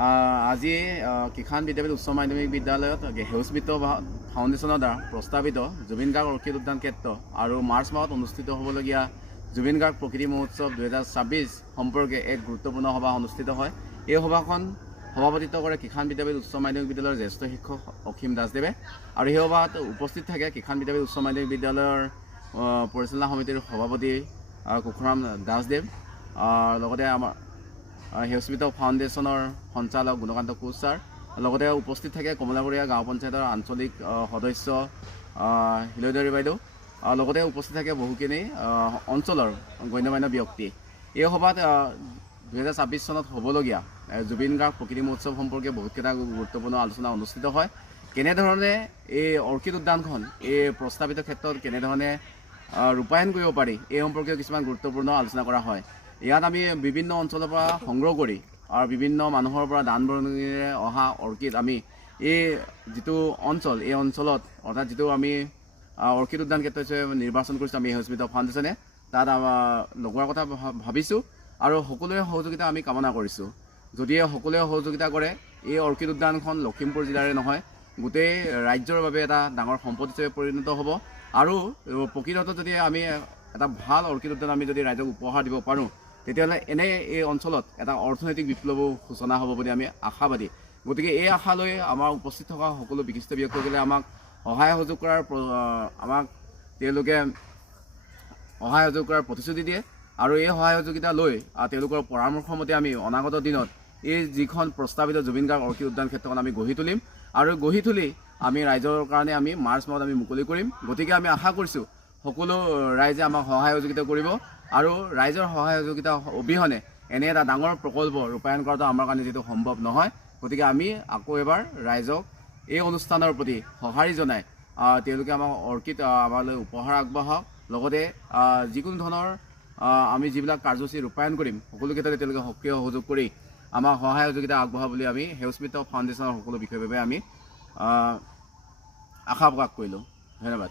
আজি কিষাণ বিদ্যাপীঠ উচ্চ মাধ্যমিক বিদ্যালয়ত সেউজ বিত্ত ফাউণ্ডেশ্যনৰ দ্বাৰা প্ৰস্তাৱিত জুবিন গাৰ্গ অৰ্কিড উদ্যান ক্ষেত্ৰ আৰু মাৰ্চ মাহত অনুষ্ঠিত হ'বলগীয়া জুবিন গাৰ্গ প্ৰকৃতি মহোৎসৱ 2026 সম্পৰ্কে এক গুৰুত্বপূৰ্ণ সভা অনুষ্ঠিত হয়। এই সভাখন সভাপতিত্ব কৰে কিষাণ বিদ্যাপীঠ উচ্চ মাধ্যমিক বিদ্যালয়ৰ জ্যেষ্ঠ শিক্ষক অসীম দাসদেৱে আৰু এই সভাত উপস্থিত থাকে কিষাণ বিদ্যাপীঠ উচ্চ মাধ্যমিক বিদ্যালয়ৰ পৰিচালনা সমিতিৰ সভাপতি কুকুৰাম দাসদেৱ, লগতে আমাৰ সেউজ বিত্ত ফাউণ্ডেশ্যনৰ সঞ্চালক গুণকান্ত কোচ ছাৰ, লগতে উপস্থিত থাকে কমলাবৰীয়া গাঁও পঞ্চায়তৰ আঞ্চলিক সদস্য হিলদৰী বাইদেউ, লগতে উপস্থিত থাকে বহুখিনি অঞ্চলৰ গণ্যমান্য ব্যক্তি। এই সভাত 2026 চনত হ'বলগীয়া জুবিন গাৰ্গ প্ৰকৃতি মহোৎসৱ সম্পৰ্কে বহুতকেইটা গুৰুত্বপূৰ্ণ আলোচনা অনুষ্ঠিত হয়। কেনেধৰণে এই অৰ্কিড উদ্যানখন এই প্ৰস্তাৱিত ক্ষেত্ৰত কেনেধৰণে ৰূপায়ণ কৰিব পাৰি এই সম্পৰ্কে কিছুমান গুৰুত্বপূৰ্ণ আলোচনা কৰা হয়। ইয়াত আমি বিভিন্ন অঞ্চলৰ পৰা সংগ্ৰহ কৰি আৰু বিভিন্ন মানুহৰ পৰা দান বৰঙণিৰে অহা অৰ্কিড আমি এই যিটো অঞ্চল এই অঞ্চলত অৰ্থাৎ যিটো আমি অৰ্কিড উদ্যান ক্ষেত্ৰ হিচাপে নিৰ্বাচন কৰিছোঁ আমি সেউজ বিত্ত ফাউণ্ডেশ্যনে, তাত লগোৱাৰ কথা ভাবিছোঁ আৰু সকলোৰে সহযোগিতা আমি কামনা কৰিছোঁ। যদিহে সকলোৱে সহযোগিতা কৰে এই অৰ্কিড উদ্যানখন লখিমপুৰ জিলাৰে নহয় গোটেই ৰাজ্যৰ বাবে এটা ডাঙৰ সম্পদ হিচাপে পৰিণত হ'ব আৰু প্ৰকৃতত যদি আমি এটা ভাল অৰ্কিড উদ্যান আমি যদি ৰাইজক উপহাৰ দিব পাৰোঁ তেতিয়াহ'লে এনে এই অঞ্চলত এটা অৰ্থনৈতিক বিপ্লৱো সূচনা হ'ব বুলি আমি আশাবাদী। গতিকে এই আশা লৈ আমাৰ উপস্থিত থকা সকলো বিশিষ্ট ব্যক্তিসকলে আমাক সহায় সহযোগ কৰাৰ প্ৰতিশ্ৰুতি দিয়ে আৰু এই সহায় সহযোগিতা লৈ তেওঁলোকৰ পৰামৰ্শ মতে আমি অনাগত দিনত এই যিখন প্ৰস্তাৱিত জুবিন গাৰ্গ অৰ্কিড উদ্যান ক্ষেত্ৰখন আমি গঢ়ি তুলিম আৰু গঢ়ি তুলি আমি ৰাইজৰ কাৰণে আমি মাৰ্চ মাহত আমি মুকলি কৰিম। গতিকে আমি আশা কৰিছোঁ সকলো ৰাইজে আমাক সহায় সহযোগিতা কৰিব আৰু ৰাইজৰ সহায় সহযোগিতা অবিহনে এনে এটা ডাঙৰ প্ৰকল্প ৰূপায়ণ কৰাটো আমাৰ কাৰণে যিটো সম্ভৱ নহয়। গতিকে আমি আকৌ এবাৰ ৰাইজক এই অনুষ্ঠানৰ প্ৰতি সঁহাৰি জনাই তেওঁলোকে আমাক অৰ্কিড আমালৈ উপহাৰ আগবঢ়াওক, লগতে যিকোনো ধৰণৰ আমি যিবিলাক কাৰ্যসূচী ৰূপায়ণ কৰিম সকলো ক্ষেত্ৰতে তেওঁলোকে সক্ৰিয় সহযোগ কৰি আমাক সহায় সহযোগিতা আগবঢ়াব বুলি আমি সেউজ বিত্ত ফাউণ্ডেশ্যনৰ সকলো বিষয়ৰ বাবে আমি আশা প্ৰকাশ কৰিলোঁ। ধন্যবাদ।